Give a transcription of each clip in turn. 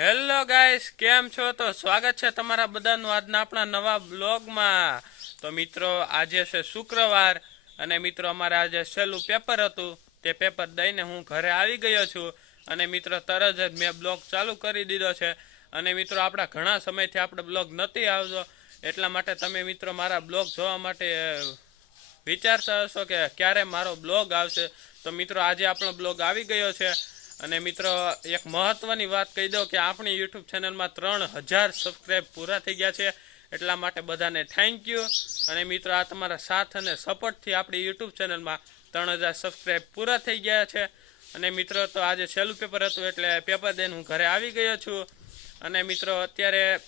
Hello guys કેમ છો? તો સ્વાગત છે તમારા બધાનું આજના આપણા નવા બ્લોગમાં. તો મિત્રો, આજે છે શુક્રવાર અને મિત્રો, અમારે આજે છેલ્લું પેપર હતું. તે પેપર દઈને હું ઘરે આવી ગયો છું અને મિત્રો, તરત જ મેં બ્લોગ ચાલુ કરી દીધો છે. અને મિત્રો, આપણા ઘણા સમયથી આપણે બ્લોગ નથી આવતો. એટલા માટે તમે મિત્રો, મારા બ્લોગ જોવા માટે વિચારતા હશો કે ક્યારે મારો બ્લોગ આવશે. તો મિત્રો, આજે આપણો બ્લોગ આવી ગયો છે. અને મિત્રો, એક મહત્વની વાત કહી દઉં કે આપણી યુટ્યુબ ચેનલમાં ત્રણ હજાર સબસ્ક્રાઈબ પૂરા થઈ ગયા છે. એટલા માટે બધાને થેન્ક યુ અને મિત્રો, આ તમારા સાથ અને સપોર્ટથી આપણી યુટ્યુબ ચેનલમાં ત્રણ હજાર સબસ્ક્રાઈબ પૂરા થઈ ગયા છે. અને મિત્રો, તો આજે છેલ્લું પેપર હતું એટલે પેપર દઈને હું ઘરે આવી ગયો છું. અને મિત્રો, અત્યારે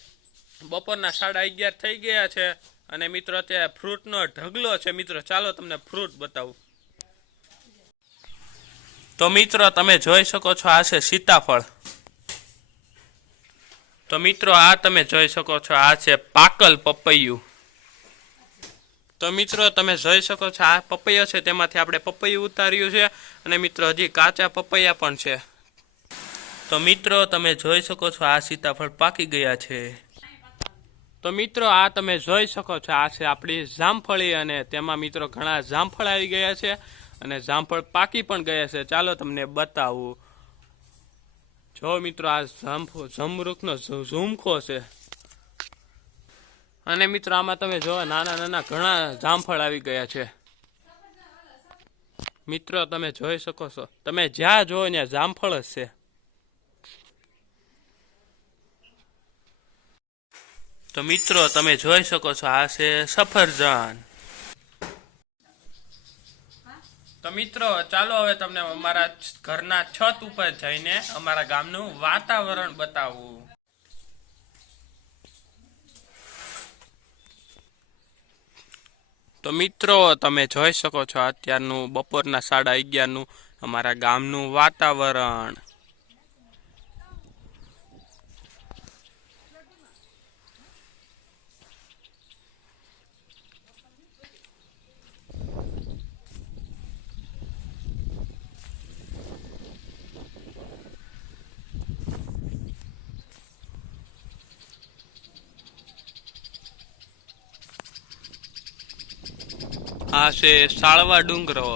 બપોરના સાડા અગિયાર થઈ ગયા છે. અને મિત્રો, અત્યારે ફ્રૂટનો ઢગલો છે. મિત્રો, ચાલો તમને ફ્રૂટ બતાવું. તો મિત્રો, તમે જોઈ શકો છો આ છે સીતાફળ. તો મિત્રો, આ તમે જોઈ શકો છો, આ છે પાકલ પપૈયું. તો મિત્રો, તમે જોઈ શકો છો, આ પપૈયો છે, તેમાંથી આપણે પપૈયું ઉતાર્યું છે અને મિત્રો, હજી કાચા પપૈયા પણ છે. તો મિત્રો, તમે જોઈ શકો છો, આ સીતાફળ પાકી ગયા છે. તો મિત્રો, આ તમે જોઈ શકો છો, આ છે આપણી જામફળી અને તેમાં મિત્રો ઘણા જામફળ આવી ગયા છે. અને જામફળ પાકી પણ ગયા છે. ચાલો તમને બતાવું. જો મિત્રો, આ જામફો, જમરૂખનો ઝુમખો છે. અને મિત્રો, આમાં તમે જો નાના નાના ઘણા જામફળ આવી ગયા છે. મિત્રો, તમે જોઈ શકો છો. તમે જ્યાં જોવો ત્યાં જામફળ જ છે. તો મિત્રો, તમે જોઈ શકો છો, આ છે સફરજન. તો મિત્રો, ચાલો હવે તમને અમારા ઘરના છત ઉપર જઈને અમારા ગામનું વાતાવરણ બતાવું. તો મિત્રો, તમે જોઈ શકો છો અત્યારનું બપોરના સાડા અગિયારનું અમારા ગામનું વાતાવરણ. આ છે સાળવા ડુંગરો.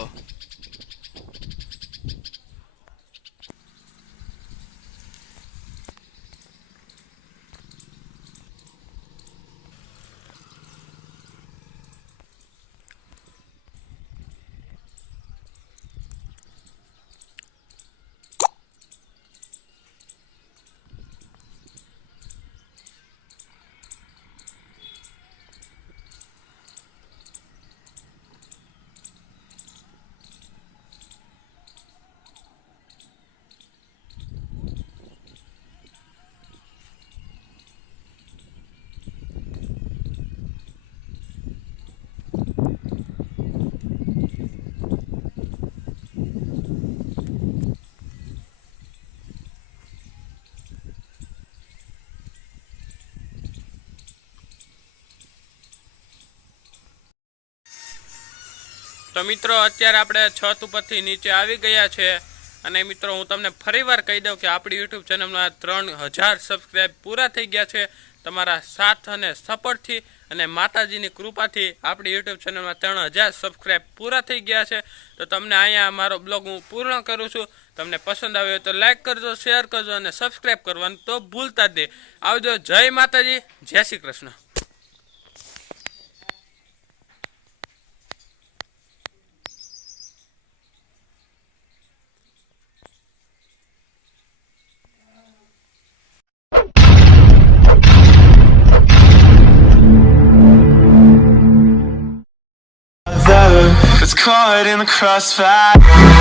તો મિત્રો, અત્યારે આપણે છત ઉપરથી નીચે આવી ગયા છે. અને મિત્રો, હું તમને ફરીવાર કહી દઉં કે આપણી યુટ્યુબ ચેનલમાં ત્રણ હજાર સબસ્ક્રાઈબ પૂરા થઈ ગયા છે. તમારા સાથ અને સપોર્ટથી અને માતાજીની કૃપાથી આપણી યુટ્યુબ ચેનલમાં ત્રણ હજાર સબસ્ક્રાઈબ પૂરા થઈ ગયા છે. તો તમને અહીંયા મારો બ્લોગ હું પૂર્ણ કરું છું. તમને પસંદ આવ્યો તો લાઈક કરજો શેર કરજો અને સબસ્ક્રાઈબ કરવાનું તો ભૂલતા જ નહીં. આવજો, જય માતાજી, જય શ્રી કૃષ્ણ. Crossfire